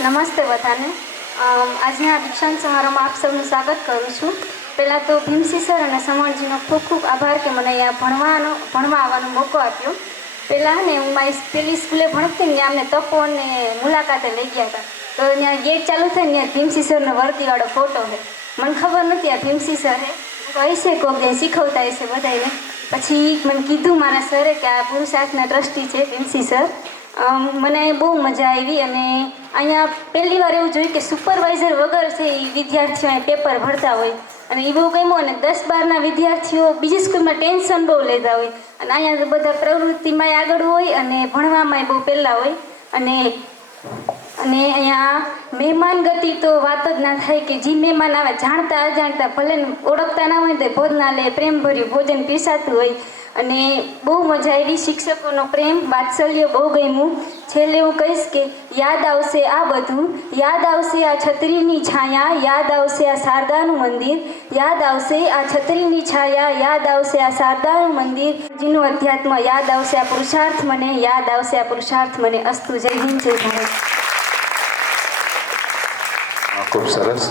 નમસ્તે બધાને. આજના દીક્ષાંત સમારોહમાં આપ સૌનું સ્વાગત કરું છું. પહેલાં તો ભીમસિંહ સર અને સમણજીનો ખૂબ ખૂબ આભાર કે મને અહીંયા ભણવા આવવાનો મોકો આપ્યો. પહેલાં ને હું મારી પહેલી સ્કૂલે ભણતી ને ત્યાં અમને તપો અને મુલાકાતે લઈ ગયા હતા. તો ત્યાં ગેટ ચાલુ થાય ને ત્યાં ભીમસિંહ સરનો વર્દીવાળો ફોટો છે. મને ખબર નથી આ ભીમસિંહ સર હશે કોક જે શીખવતા હશે બધાને. પછી મને કીધું મારા સરે કે આ પુરુષાર્થના ટ્રસ્ટી છે ભીમસિંહ સર. મને બહુ મજા આવી અને અહીંયા પહેલી વાર એવું જોયું કે સુપરવાઇઝર વગર છે એ વિદ્યાર્થીઓ અહીં પેપર ભરતા હોય અને એ બહુ ગમ્યું. અને 10-12ના વિદ્યાર્થીઓ બીજી સ્કૂલમાં ટેન્શન બહુ લેતા હોય અને અહીંયા બધા પ્રવૃત્તિમાં આગળ હોય અને ભણવામાં બહુ પહેલાં હોય. અને અહીંયા મહેમાન ગતિ તો વાત જ ના થાય કે જે મહેમાન આવે જાણતા અજાણતા ભલે ઓળખતા ના હોય તો ભોજનાલય પ્રેમભર્યું ભોજન પીરસાતું હોય અને બહુ મજા આવી. શિક્ષકોનો પ્રેમ વાત્સલ્ય બહુ ગમ્યું. છેલ્લે હું કહીશ કે યાદ આવશે આ બધું, યાદ આવશે આ છત્રીની છાયા, યાદ આવશે આ શારદાનું મંદિર, યાદ આવશે આ છત્રીની છાયા, યાદ આવશે આ શારદાનું મંદિર, જેનું અધ્યાત્મ યાદ આવશે આ પુરુષાર્થ મને, યાદ આવશે આ પુરુષાર્થ મને. અસ્તુ. જય હિન્દ, જય ભારત. ખૂબ સરસ.